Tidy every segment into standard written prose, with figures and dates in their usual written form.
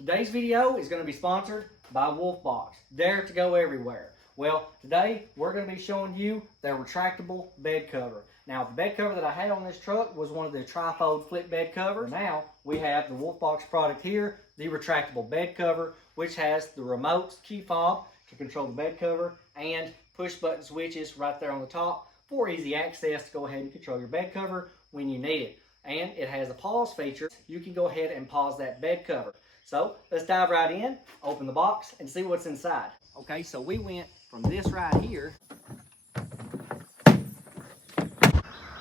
Today's video is going to be sponsored by Wolfbox. Dare to go everywhere. Well, today we're going to be showing you their retractable bed cover. Now, the bed cover that I had on this truck was one of the trifold flip bed covers. Now, we have the Wolfbox product here, the retractable bed cover, which has the remote key fob to control the bed cover and push button switches right there on the top for easy access to go ahead and control your bed cover when you need it. And it has a pause feature. You can go ahead and pause that bed cover. So let's dive right in, open the box, and see what's inside. Okay, so we went from this right here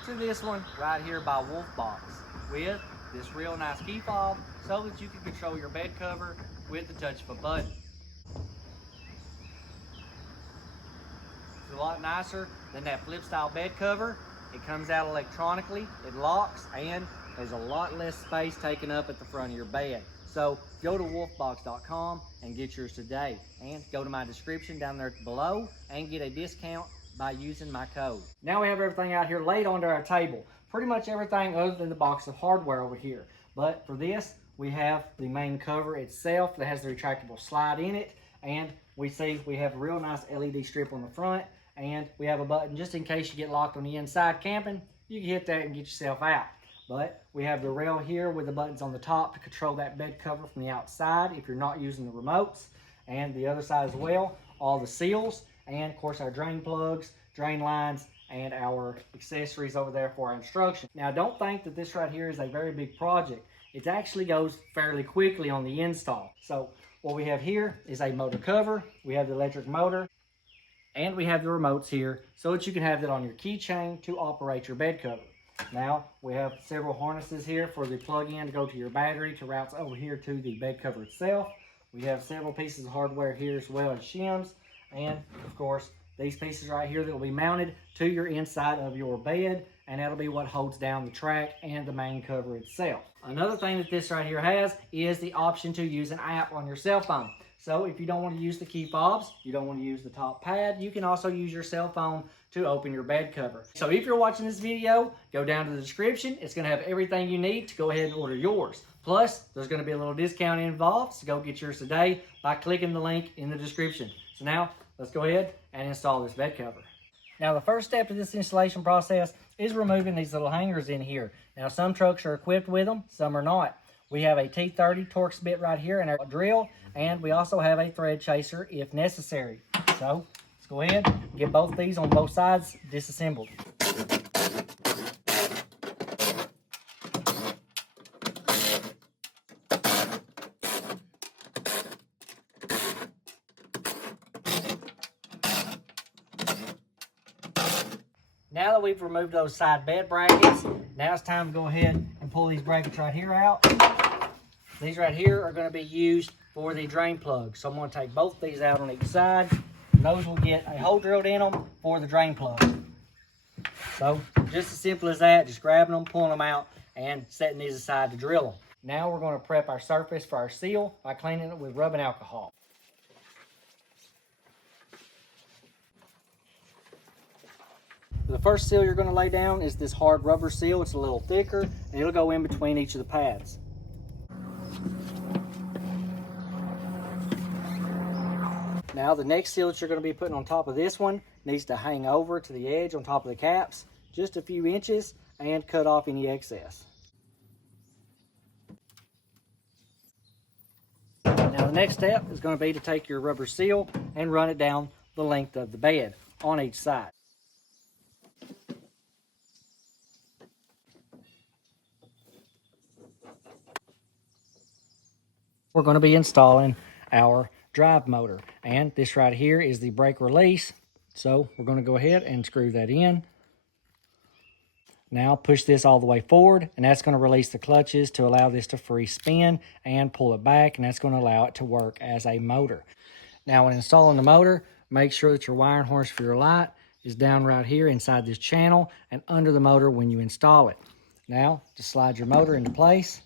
to this one right here by Wolfbox with this real nice key fob so that you can control your bed cover with the touch of a button. It's a lot nicer than that flip style bed cover. It comes out electronically, it locks, and there's a lot less space taken up at the front of your bed. So go to wolfbox.com and get yours today. And go to my description down there below and get a discount by using my code. Now we have everything out here laid onto our table. Pretty much everything other than the box of hardware over here. But for this, we have the main cover itself that has the retractable slide in it. And we see we have a real nice LED strip on the front. And we have a button just in case you get locked on the inside camping. You can hit that and get yourself out. But we have the rail here with the buttons on the top to control that bed cover from the outside if you're not using the remotes. And the other side as well, all the seals, and of course our drain plugs, drain lines, and our accessories over there for our instruction. Now don't think that this right here is a very big project. It actually goes fairly quickly on the install. So what we have here is a motor cover. We have the electric motor, and we have the remotes here so that you can have that on your keychain to operate your bed cover. Now, we have several harnesses here for the plug-in to go to your battery to route over here to the bed cover itself. We have several pieces of hardware here as well as shims. And, of course, these pieces right here that will be mounted to your inside of your bed. And that'll be what holds down the track and the main cover itself. Another thing that this right here has is the option to use an app on your cell phone. So if you don't want to use the key fobs, you don't want to use the top pad, you can also use your cell phone to open your bed cover. So if you're watching this video, go down to the description. It's going to have everything you need to go ahead and order yours. Plus, there's going to be a little discount involved, so go get yours today by clicking the link in the description. So now, let's go ahead and install this bed cover. Now, the first step to this installation process is removing these little hangers in here. Now, some trucks are equipped with them, some are not. We have a T30 Torx bit right here in our drill, and we also have a thread chaser if necessary. So, let's go ahead and get both these on both sides disassembled. Now that we've removed those side bed brackets, now it's time to go ahead and pull these brackets right here out. These right here are going to be used for the drain plug. So I'm going to take both these out on each side. And those will get a hole drilled in them for the drain plug. So just as simple as that, just grabbing them, pulling them out, and setting these aside to drill them. Now we're going to prep our surface for our seal by cleaning it with rubbing alcohol. The first seal you're going to lay down is this hard rubber seal. It's a little thicker, and it'll go in between each of the pads. Now the next seal that you're going to be putting on top of this one needs to hang over to the edge on top of the caps, just a few inches, and cut off any excess. Now the next step is going to be to take your rubber seal and run it down the length of the bed on each side. We're going to be installing our drive motor, and this right here is the brake release. So we're going to go ahead and screw that in. Now push this all the way forward, and that's going to release the clutches to allow this to free spin and pull it back, and that's going to allow it to work as a motor. Now when installing the motor, make sure that your wiring harness for your light is down right here inside this channel and under the motor when you install it. Now just slide your motor into place,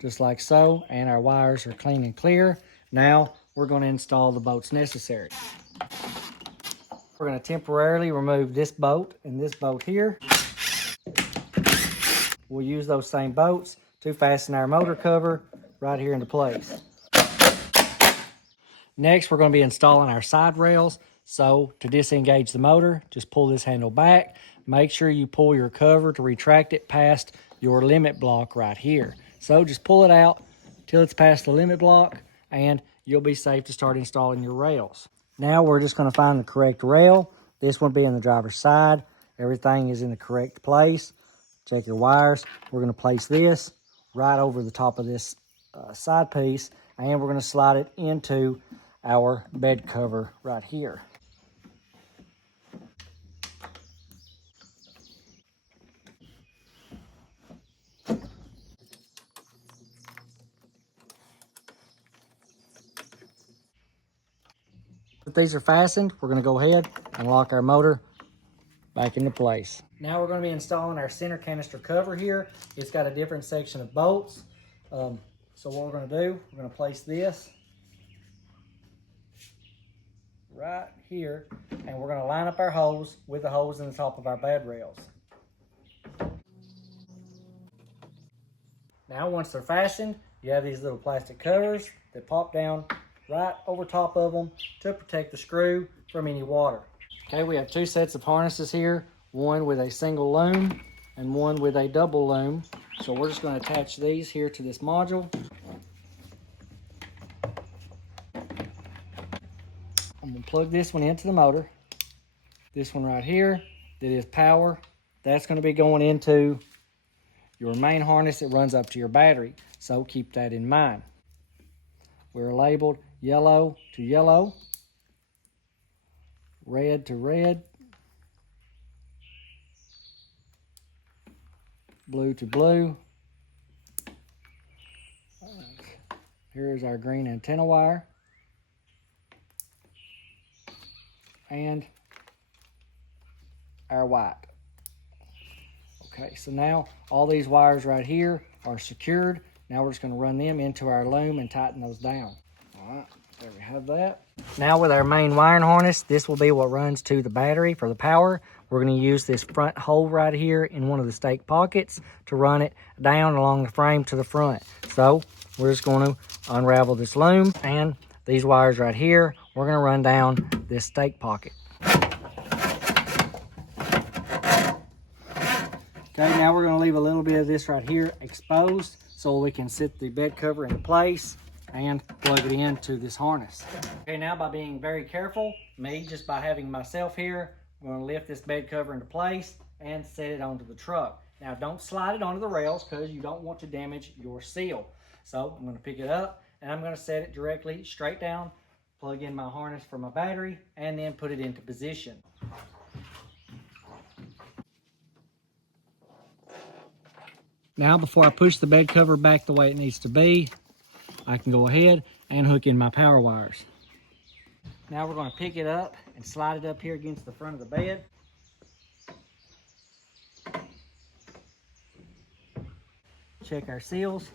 just like so, and our wires are clean and clear. Now we're going to install the bolts necessary. We're going to temporarily remove this bolt and this bolt here. We'll use those same bolts to fasten our motor cover right here into place. Next, we're going to be installing our side rails. So to disengage the motor, just pull this handle back. Make sure you pull your cover to retract it past your limit block right here. So just pull it out till it's past the limit block and you'll be safe to start installing your rails. Now we're just going to find the correct rail. This one being the driver's side. Everything is in the correct place. Check your wires. We're going to place this right over the top of this side piece, and we're going to slide it into our bed cover right here. If these are fastened, we're going to go ahead and lock our motor back into place. Now we're going to be installing our center canister cover here. It's got a different section of bolts. So what we're going to do, we're going to place this right here, and we're going to line up our hose with the hose in the top of our bed rails. Now once they're fastened, you have these little plastic covers that pop down right over top of them to protect the screw from any water. Okay, we have two sets of harnesses here, one with a single loom and one with a double loom. So we're just going to attach these here to this module. I'm going to plug this one into the motor. This one right here, that is power, that's going to be going into your main harness that runs up to your battery. So keep that in mind. We're labeled yellow to yellow, red to red, blue to blue. Here's our green antenna wire. And our white. Okay, so now all these wires right here are secured. Now we're just going to run them into our loom and tighten those down. All right, there we have that. Now with our main wiring harness, this will be what runs to the battery for the power. We're going to use this front hole right here in one of the stake pockets to run it down along the frame to the front. So we're just going to unravel this loom, and these wires right here, we're going to run down this stake pocket. Okay, now we're going to leave a little bit of this right here exposed so we can sit the bed cover in place and plug it into this harness. Okay, now by being very careful, just by having myself here, I'm going to lift this bed cover into place and set it onto the truck. Now don't slide it onto the rails because you don't want to damage your seal. So I'm going to pick it up and I'm going to set it directly straight down, plug in my harness for my battery, and then put it into position. Now before I push the bed cover back the way it needs to be, I can go ahead and hook in my power wires. Now we're going to pick it up and slide it up here against the front of the bed. Check our seals.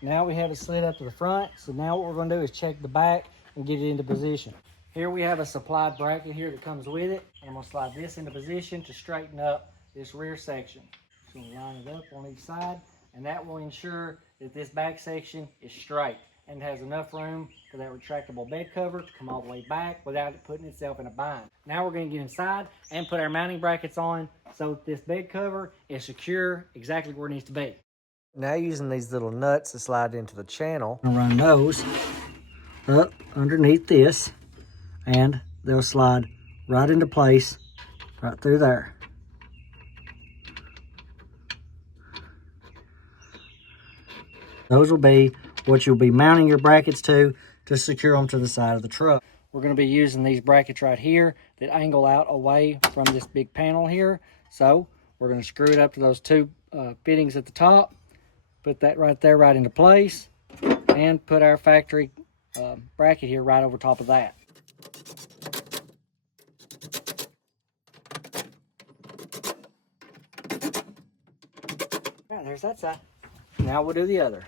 Now we have it slid up to the front, so now what we're going to do is check the back and get it into position. Here we have a supplied bracket here that comes with it. I'm going to slide this into position to straighten up this rear section. Just going to line it up on each side, and that will ensure that this back section is straight and has enough room for that retractable bed cover to come all the way back without it putting itself in a bind. Now we're going to get inside and put our mounting brackets on so that this bed cover is secure exactly where it needs to be. Now using these little nuts to slide into the channel, I'm going to run those up underneath this, and they'll slide right into place right through there. Those will be what you'll be mounting your brackets to secure them to the side of the truck. We're going to be using these brackets right here that angle out away from this big panel here. So we're going to screw it up to those two fittings at the top, put that right there right into place, and put our factory bracket here right over top of that. Right, there's that side. Now we'll do the other.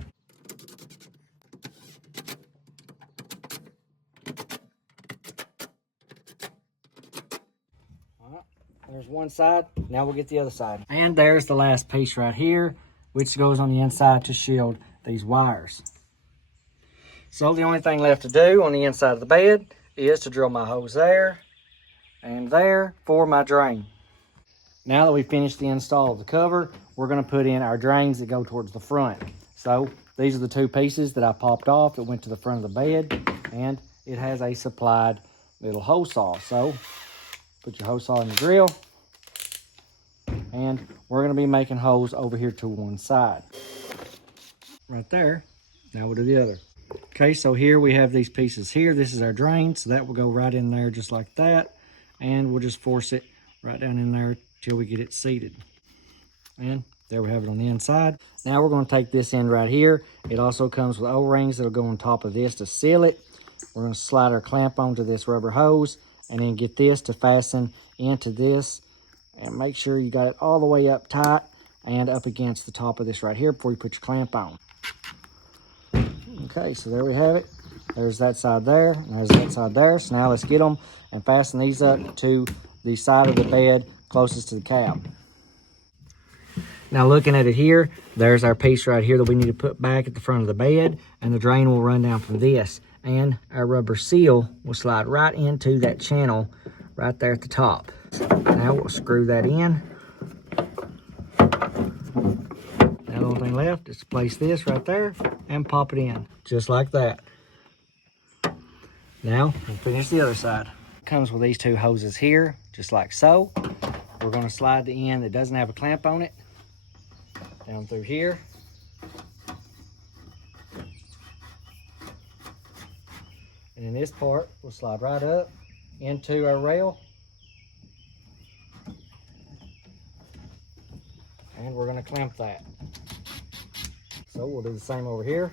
There's one side. Now we'll get the other side. And there's the last piece right here, which goes on the inside to shield these wires. So the only thing left to do on the inside of the bed is to drill my hose there and there for my drain. Now that we've finished the install of the cover, we're going to put in our drains that go towards the front. So these are the two pieces that I popped off. It went to the front of the bed, and it has a supplied little hose saw. So put your hose saw in the drill, and we're going to be making holes over here to one side. Right there. Now we'll do the other. Okay, so here we have these pieces here. This is our drain, so that will go right in there just like that. And we'll just force it right down in there till we get it seated. And there we have it on the inside. Now we're going to take this end right here. It also comes with O-rings that'll go on top of this to seal it. We're going to slide our clamp onto this rubber hose and then get this to fasten into this. And make sure you got it all the way up tight and up against the top of this right here before you put your clamp on. Okay, so there we have it. There's that side there, and there's that side there. So now let's get them and fasten these up to the side of the bed closest to the cab. Now looking at it here, there's our piece right here that we need to put back at the front of the bed, and the drain will run down from this. And our rubber seal will slide right into that channel right there at the top. Now we'll screw that in. Now the only thing left is to place this right there and pop it in, just like that. Now we'll finish the other side. It comes with these two hoses here, just like so. We're going to slide the end that doesn't have a clamp on it down through here. And in this part, we'll slide right up into our rail. And we're going to clamp that. So we'll do the same over here.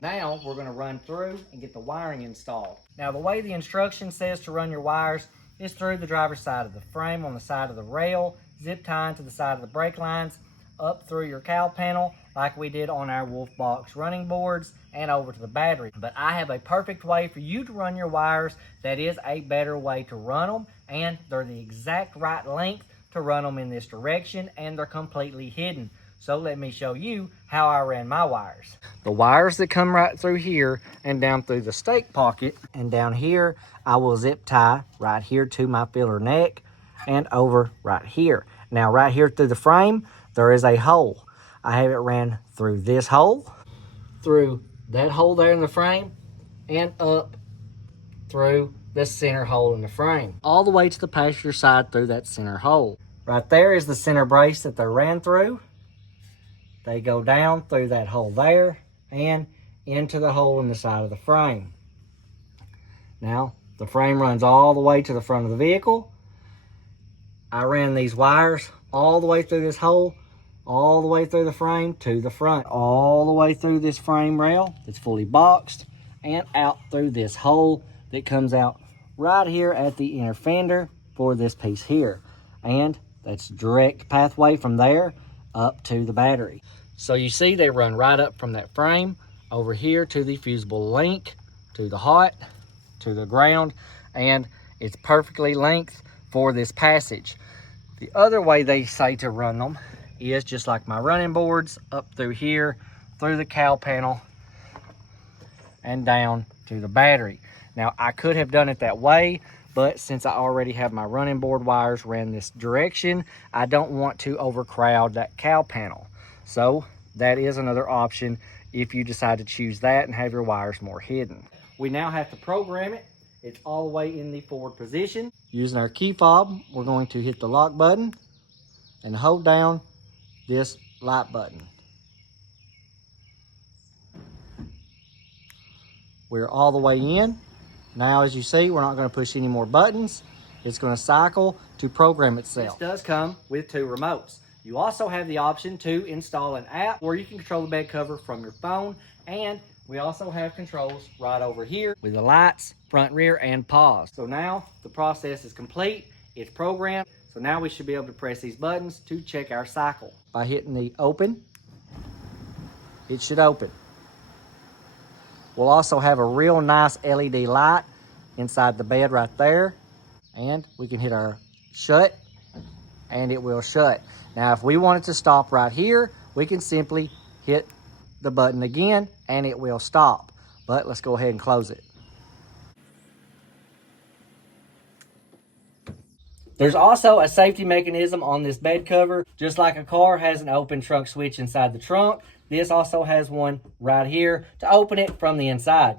Now we're going to run through and get the wiring installed. Now the way the instruction says to run your wires is through the driver's side of the frame on the side of the rail, zip tying to the side of the brake lines, up through your cowl panel like we did on our Wolfbox running boards, and over to the battery. But I have a perfect way for you to run your wires that is a better way to run them, and they're the exact right length to run them in this direction, and they're completely hidden. So let me show you how I ran my wires. The wires that come right through here and down through the stake pocket, and down here I will zip tie right here to my filler neck and over right here. Now right here through the frame there is a hole. I have it ran through this hole, through that hole there in the frame, and up through the center hole in the frame, all the way to the passenger side through that center hole. Right there is the center brace that they ran through. They go down through that hole there and into the hole in the side of the frame. Now, the frame runs all the way to the front of the vehicle. I ran these wires all the way through this hole, all the way through the frame to the front, all the way through this frame rail that's fully boxed, and out through this hole that comes out right here at the inner fender for this piece here. And that's direct pathway from there up to the battery. So you see they run right up from that frame over here to the fusible link, to the hot, to the ground, and it's perfectly length for this passage. The other way they say to run them is just like my running boards, up through here, through the cowl panel, and down to the battery. Now I could have done it that way, but since I already have my running board wires ran this direction, I don't want to overcrowd that cowl panel. So that is another option if you decide to choose that and have your wires more hidden. We now have to program it. It's all the way in the forward position. Using our key fob, we're going to hit the lock button and hold down this light button. We're all the way in. Now, as you see, we're not going to push any more buttons. It's going to cycle to program itself. This does come with two remotes. You also have the option to install an app where you can control the bed cover from your phone, and we also have controls right over here with the lights, front, rear, and pause. So now the process is complete. It's programmed. So now we should be able to press these buttons to check our cycle. By hitting the open, it should open. We'll also have a real nice LED light inside the bed right there. And we can hit our shut, and it will shut. Now, if we want it to stop right here, we can simply hit the button again and it will stop. But let's go ahead and close it. There's also a safety mechanism on this bed cover. Just like a car has an open trunk switch inside the trunk, this also has one right here to open it from the inside.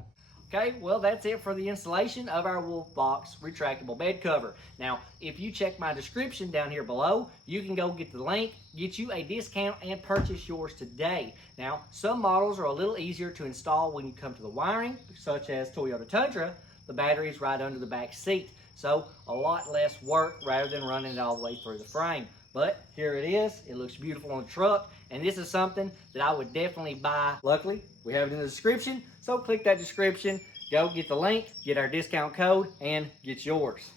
Okay, well, that's it for the installation of our Wolfbox retractable bed cover. Now, if you check my description down here below, you can go get the link, get you a discount, and purchase yours today. Now, some models are a little easier to install when you come to the wiring, such as Toyota Tundra. The battery is right under the back seat, so a lot less work rather than running it all the way through the frame. But here it is. It looks beautiful on the truck, and this is something that I would definitely buy. Luckily, we have it in the description, so click that description, go get the link, get our discount code, and get yours.